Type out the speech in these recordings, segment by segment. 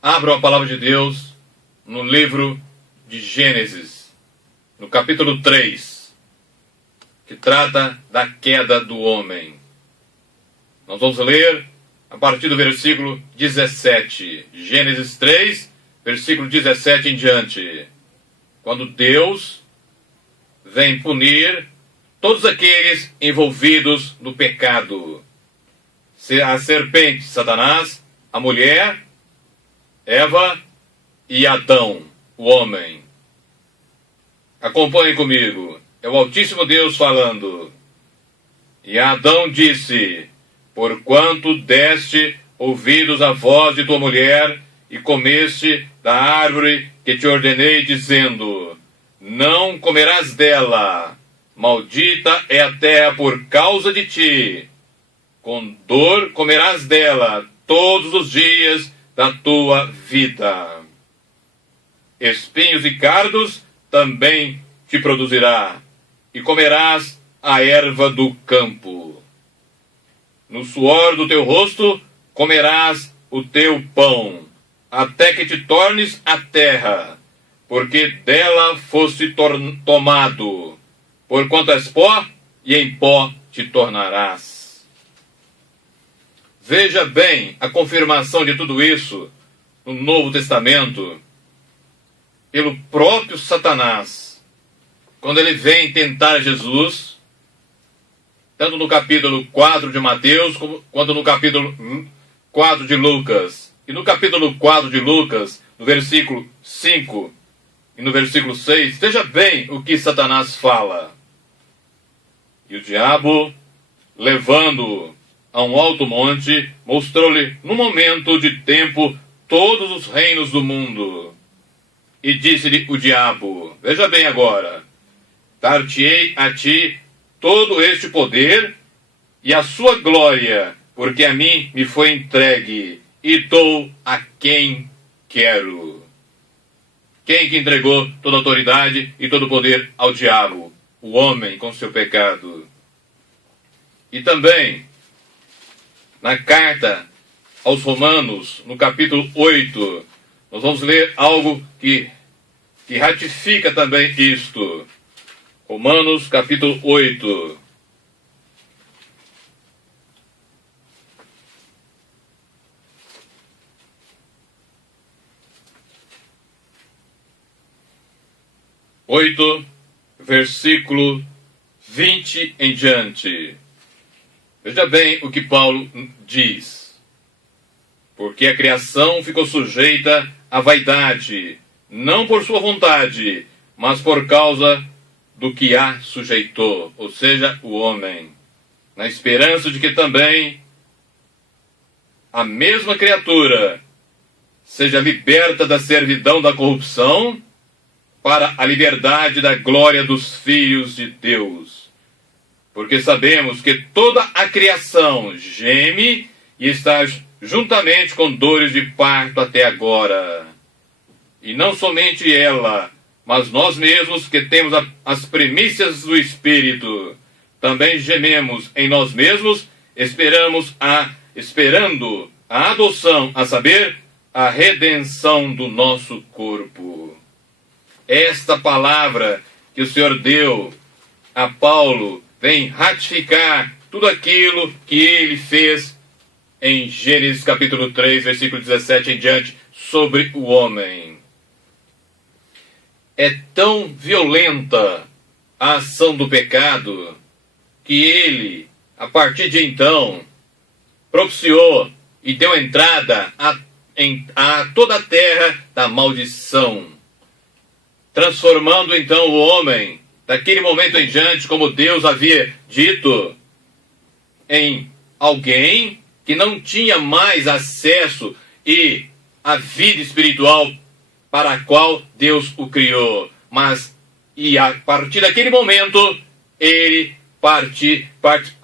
Abram a palavra de Deus no livro de Gênesis, no capítulo 3, que trata da queda do homem. Nós vamos ler a partir do versículo 17. Gênesis 3, versículo 17 em diante. Quando Deus vem punir todos aqueles envolvidos no pecado. A serpente, Satanás, a mulher, Eva e Adão, o homem. Acompanhem comigo. É o Altíssimo Deus falando. E Adão disse: porquanto deste ouvidos à voz de tua mulher e comeste da árvore que te ordenei, dizendo: não comerás dela, maldita é a terra por causa de ti, com dor comerás dela todos os dias da tua vida. Espinhos e cardos também te produzirá, e comerás a erva do campo. No suor do teu rosto comerás o teu pão, até que te tornes a terra, porque dela foste tomado, porquanto és pó, e em pó te tornarás. Veja bem a confirmação de tudo isso no Novo Testamento, pelo próprio Satanás, quando ele vem tentar Jesus, tanto no capítulo 4 de Mateus, quanto no capítulo 4 de Lucas. E no capítulo 4 de Lucas, no versículo 5 e no versículo 6, veja bem o que Satanás fala. E o diabo, levando-o a um alto monte, mostrou-lhe num momento de tempo todos os reinos do mundo. E disse-lhe o diabo: veja bem agora, dar-te-ei a ti todo este poder e a sua glória, porque a mim me foi entregue, e dou a quem quero. Quem que entregou toda a autoridade e todo o poder ao diabo? O homem com seu pecado. E também, na carta aos Romanos, no capítulo 8, nós vamos ler algo que ratifica também isto. Romanos, capítulo 8. Versículo 20 em diante. Veja bem o que Paulo diz. Porque a criação ficou sujeita à vaidade, não por sua vontade, mas por causa do que a sujeitou, ou seja, o homem, na esperança de que também a mesma criatura seja liberta da servidão da corrupção para a liberdade da glória dos filhos de Deus. Porque sabemos que toda a criação geme e está juntamente com dores de parto até agora. E não somente ela, mas nós mesmos que temos as primícias do Espírito, também gememos em nós mesmos, esperando a adoção, a saber, a redenção do nosso corpo. Esta palavra que o Senhor deu a Paulo vem ratificar tudo aquilo que ele fez em Gênesis capítulo 3, versículo 17 em diante, sobre o homem. É tão violenta a ação do pecado que ele, a partir de então, propiciou e deu entrada a toda a terra da maldição, transformando então o homem, daquele momento em diante, como Deus havia dito, em alguém que não tinha mais acesso e a vida espiritual para a qual Deus o criou. E a partir daquele momento, ele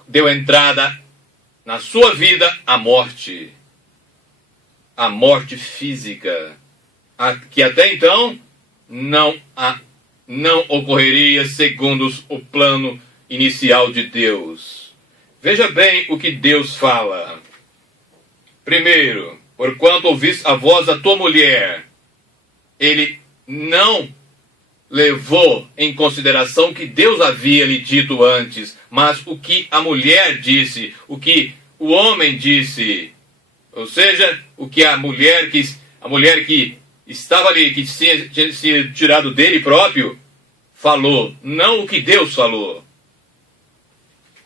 deu entrada na sua vida à morte. A morte física, que até então não ocorreria segundo o plano inicial de Deus. Veja bem o que Deus fala. Primeiro, porquanto ouviste a voz da tua mulher. Ele não levou em consideração o que Deus havia lhe dito antes, mas o que a mulher disse, o que o homem disse. Ou seja, o que a mulher que estava ali, que tinha sido tirado dele próprio, falou, não o que Deus falou.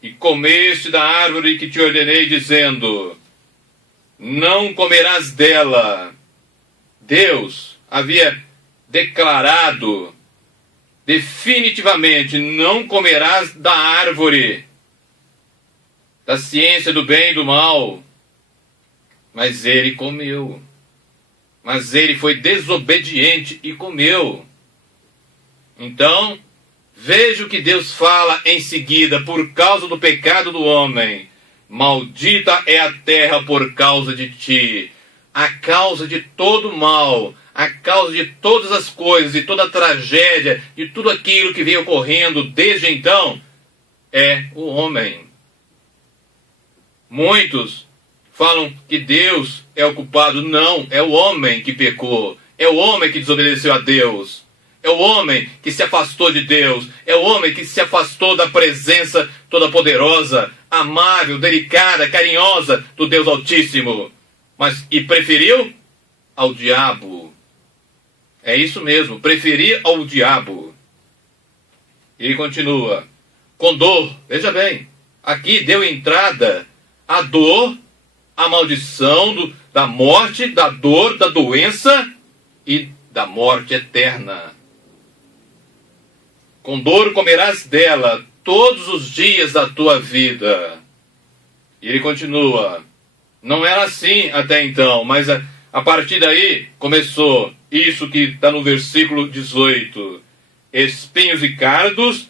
E comeste da árvore que te ordenei, dizendo, não comerás dela. Deus havia declarado definitivamente, não comerás da árvore da ciência do bem e do mal. Mas ele comeu. Mas ele foi desobediente e comeu. Então, veja o que Deus fala em seguida, por causa do pecado do homem. Maldita é a terra por causa de ti. A causa de todo mal, a causa de todas as coisas, de toda a tragédia, de tudo aquilo que vem ocorrendo desde então, é o homem. Muitos falam que Deus é o culpado. Não, é o homem que pecou. É o homem que desobedeceu a Deus. É o homem que se afastou de Deus. É o homem que se afastou da presença toda-poderosa, amável, delicada, carinhosa do Deus Altíssimo. E preferiu ao diabo. É isso mesmo, preferir ao diabo. E continua. Com dor, veja bem, aqui deu entrada a dor, a maldição da morte, da dor, da doença e da morte eterna. Com dor comerás dela todos os dias da tua vida. E ele continua. Não era assim até então, mas a partir daí começou isso que está no versículo 18. Espinhos e cardos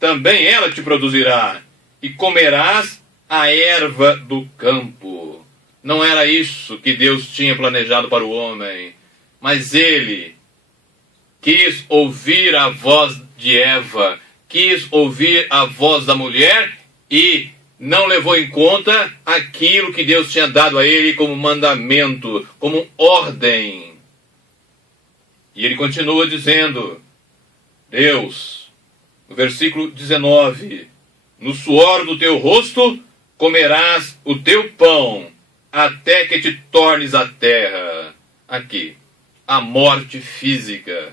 também ela te produzirá, e comerás a erva do campo. Não era isso que Deus tinha planejado para o homem, mas ele quis ouvir a voz de Eva, quis ouvir a voz da mulher e não levou em conta aquilo que Deus tinha dado a ele como mandamento, como ordem. E ele continua dizendo, Deus, no versículo 19, no suor do teu rosto comerás o teu pão, até que te tornes a terra. Aqui, a morte física.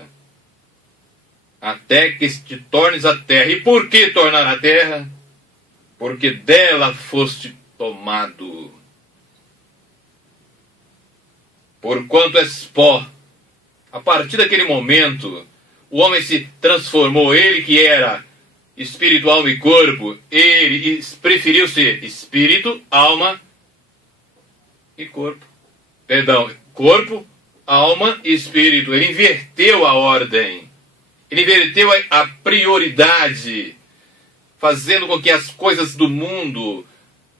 Até que te tornes a terra. E por que tornar a terra? Porque dela foste tomado. Porquanto és pó. A partir daquele momento, o homem se transformou. Ele que era espírito, alma e corpo, ele preferiu ser espírito, alma e corpo. Perdão, corpo, alma e espírito. Ele inverteu a ordem. Ele inverteu a prioridade, fazendo com que as coisas do mundo,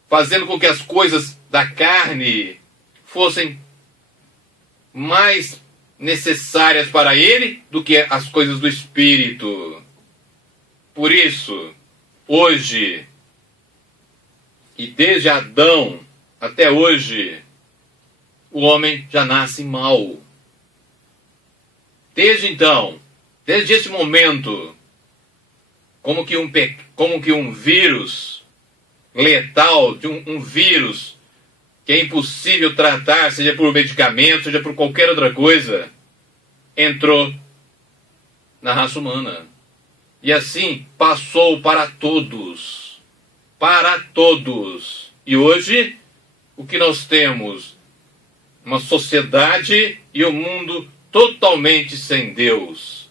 fazendo com que as coisas da carne fossem mais necessárias para ele do que as coisas do espírito. Por isso, hoje, e desde Adão até hoje, o homem já nasce mal. Desde então, desde esse momento, como que um vírus letal, de um vírus que é impossível tratar, seja por medicamento, seja por qualquer outra coisa, entrou na raça humana. E assim passou para todos. Para todos. E hoje, o que nós temos? Uma sociedade e um mundo totalmente sem Deus.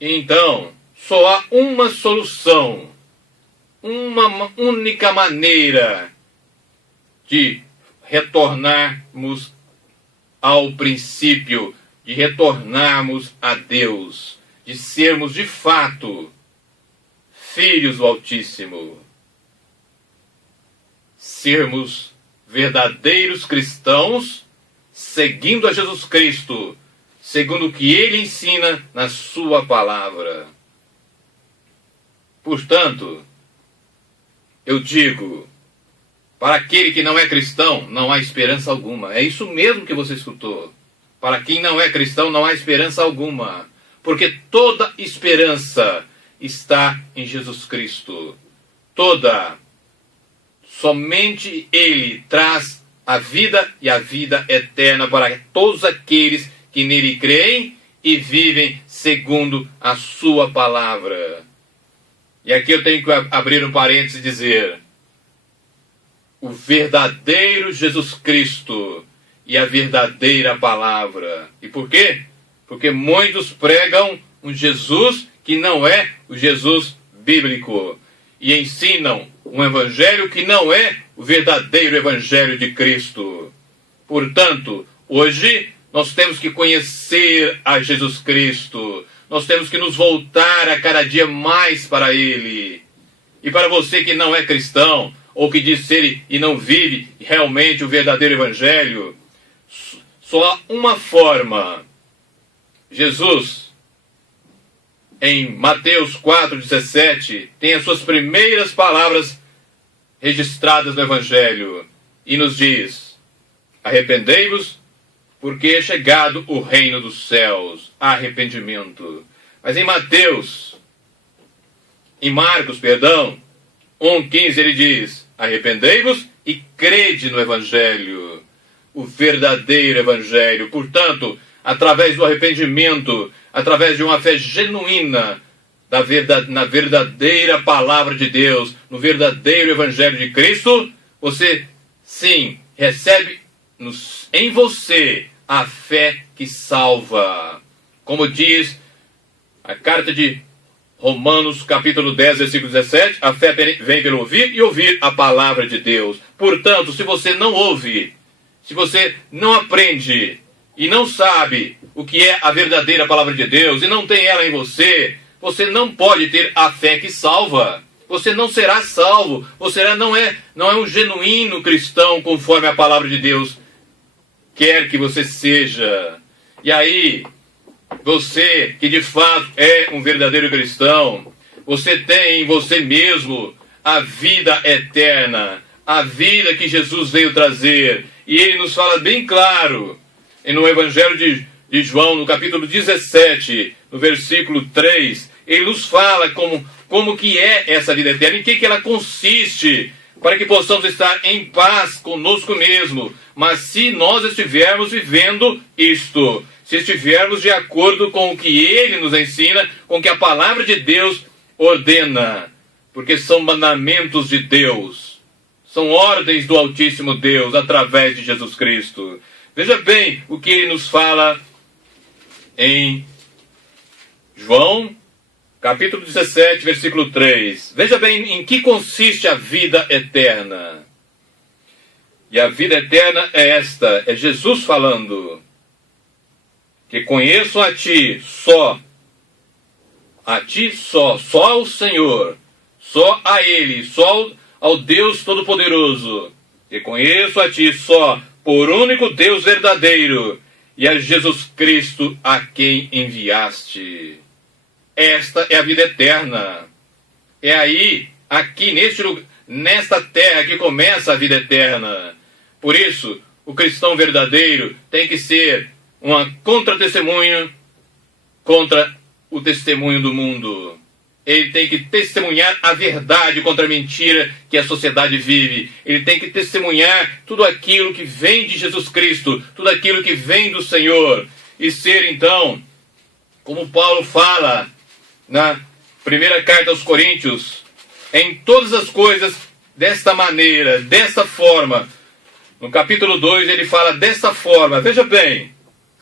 Então, só há uma solução, uma única maneira de retornarmos ao princípio, de retornarmos a Deus, de sermos de fato filhos do Altíssimo, sermos verdadeiros cristãos, seguindo a Jesus Cristo, segundo o que Ele ensina na sua palavra. Portanto, eu digo, Para aquele que não é cristão, não há esperança alguma. É isso mesmo que você escutou. Para quem não é cristão, não há esperança alguma. Porque toda esperança está em Jesus Cristo. Toda. Somente Ele traz a vida e a vida eterna para todos aqueles que nele creem e vivem segundo a sua palavra. E aqui eu tenho que abrir um parênteses e dizer: o verdadeiro Jesus Cristo e a verdadeira palavra. E por quê? Porque muitos pregam um Jesus que não é o Jesus bíblico e ensinam um evangelho que não é o verdadeiro evangelho de Cristo. Portanto, hoje nós temos que conhecer a Jesus Cristo. Nós temos que nos voltar a cada dia mais para Ele. E para você que não é cristão, ou que diz ser e não vive realmente o verdadeiro evangelho, só há uma forma. Jesus, em Mateus 4,17, tem as suas primeiras palavras registradas no evangelho e nos diz: arrependei-vos, porque é chegado o reino dos céus. Arrependimento. Mas em Marcos, 1,15 ele diz: arrependei-vos e crede no evangelho, o verdadeiro evangelho. Portanto, através do arrependimento, através de uma fé genuína na verdadeira palavra de Deus, no verdadeiro evangelho de Cristo, você, sim, recebe em você a fé que salva. Como diz a carta de Romanos, capítulo 10, versículo 17, a fé vem pelo ouvir e ouvir a palavra de Deus. Portanto, se você não ouve, se você não aprende e não sabe o que é a verdadeira palavra de Deus e não tem ela em você, você não pode ter a fé que salva. Você não será salvo. Você não é um genuíno cristão conforme a palavra de Deus quer que você seja. E aí, você que de fato é um verdadeiro cristão, você tem em você mesmo a vida eterna, a vida que Jesus veio trazer. E ele nos fala bem claro, no Evangelho de João, no capítulo 17, no versículo 3, ele nos fala como que é essa vida eterna, em que ela consiste, para que possamos estar em paz conosco mesmo. Mas se nós estivermos vivendo isto, se estivermos de acordo com o que ele nos ensina, com o que a palavra de Deus ordena, porque são mandamentos de Deus, são ordens do Altíssimo Deus, através de Jesus Cristo. Veja bem o que ele nos fala em João, capítulo 17, versículo 3. Veja bem em que consiste a vida eterna. E a vida eterna é esta, é Jesus falando: que conheçam a ti só, só ao Senhor, só a Ele, só ao Deus Todo-Poderoso. Que conheço a ti só, por único Deus verdadeiro, e a Jesus Cristo a quem enviaste. Esta é a vida eterna. É aí, aqui nesta terra que começa a vida eterna. Por isso, o cristão verdadeiro tem que ser uma contra-testemunha contra o testemunho do mundo. Ele tem que testemunhar a verdade contra a mentira que a sociedade vive. Ele tem que testemunhar tudo aquilo que vem de Jesus Cristo, tudo aquilo que vem do Senhor. E ser, então, como Paulo fala na primeira carta aos Coríntios, em todas as coisas desta maneira, desta forma. No capítulo 2 ele fala desta forma. Veja bem,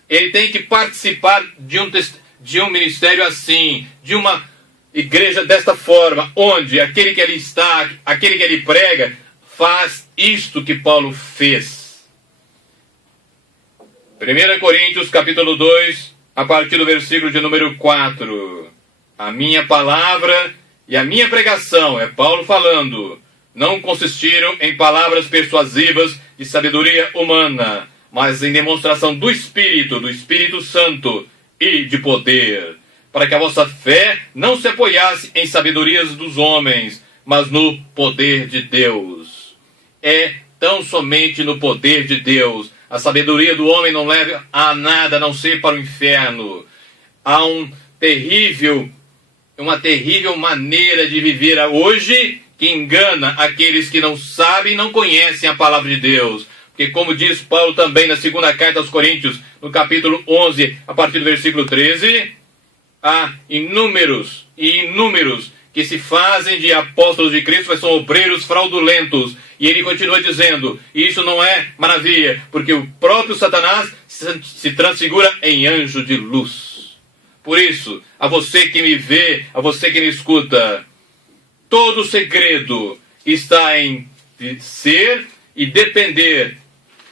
ele tem que participar de um ministério assim, de uma igreja desta forma, onde aquele que ali está, aquele que ele prega, faz isto que Paulo fez. 1 Coríntios capítulo 2, a partir do versículo de número 4. A minha palavra e a minha pregação, é Paulo falando, não consistiram em palavras persuasivas de sabedoria humana, mas em demonstração do Espírito Santo e de poder, para que a vossa fé não se apoiasse em sabedorias dos homens, mas no poder de Deus. é tão somente no poder de Deus. A sabedoria do homem não leva a nada a não ser para o inferno. Há uma terrível maneira de viver hoje que engana aqueles que não sabem e não conhecem a palavra de Deus. Porque como diz Paulo também na segunda carta aos Coríntios, no capítulo 11, a partir do versículo 13, há inúmeros que se fazem de apóstolos de Cristo, mas são obreiros fraudulentos. E ele continua dizendo, e isso não é maravilha, porque o próprio Satanás se transfigura em anjo de luz. Por isso, a você que me vê, a você que me escuta, todo o segredo está em ser e depender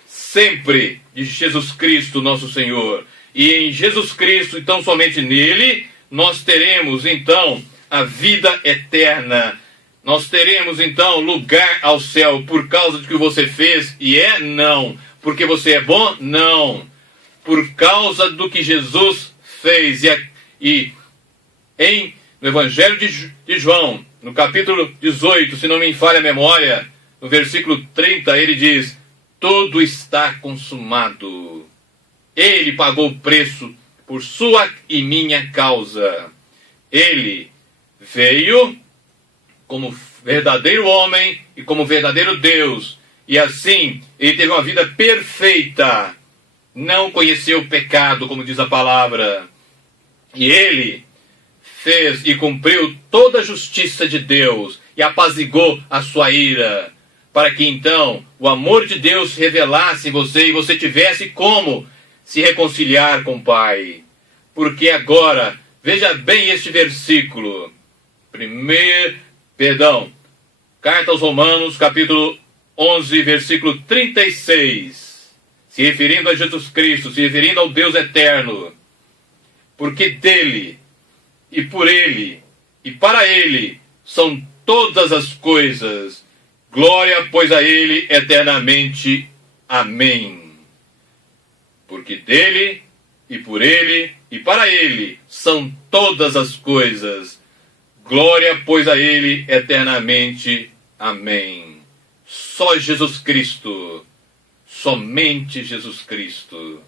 sempre de Jesus Cristo, nosso Senhor. E em Jesus Cristo, então somente nele, nós teremos então a vida eterna. Nós teremos então lugar ao céu por causa do que você fez, e não. Porque você é bom? Não. Por causa do que Jesus fez. No Evangelho de João, no capítulo 18, se não me falha a memória, no versículo 30, ele diz, tudo está consumado. Ele pagou o preço por sua e minha causa. Ele veio como verdadeiro homem e como verdadeiro Deus. E assim, ele teve uma vida perfeita. Não conheceu o pecado, como diz a palavra. E ele fez e cumpriu toda a justiça de Deus e apaziguou a sua ira, para que então o amor de Deus se revelasse em você e você tivesse como se reconciliar com o Pai. Porque agora, veja bem este versículo. Carta aos Romanos, capítulo 11, versículo 36. Se referindo a Jesus Cristo, se referindo ao Deus eterno. Porque dele, e por ele, e para ele, são todas as coisas. Glória, pois, a ele eternamente. Amém. Porque dele, e por ele, e para ele, são todas as coisas. Glória, pois, a ele eternamente. Amém. Só Jesus Cristo. Somente Jesus Cristo.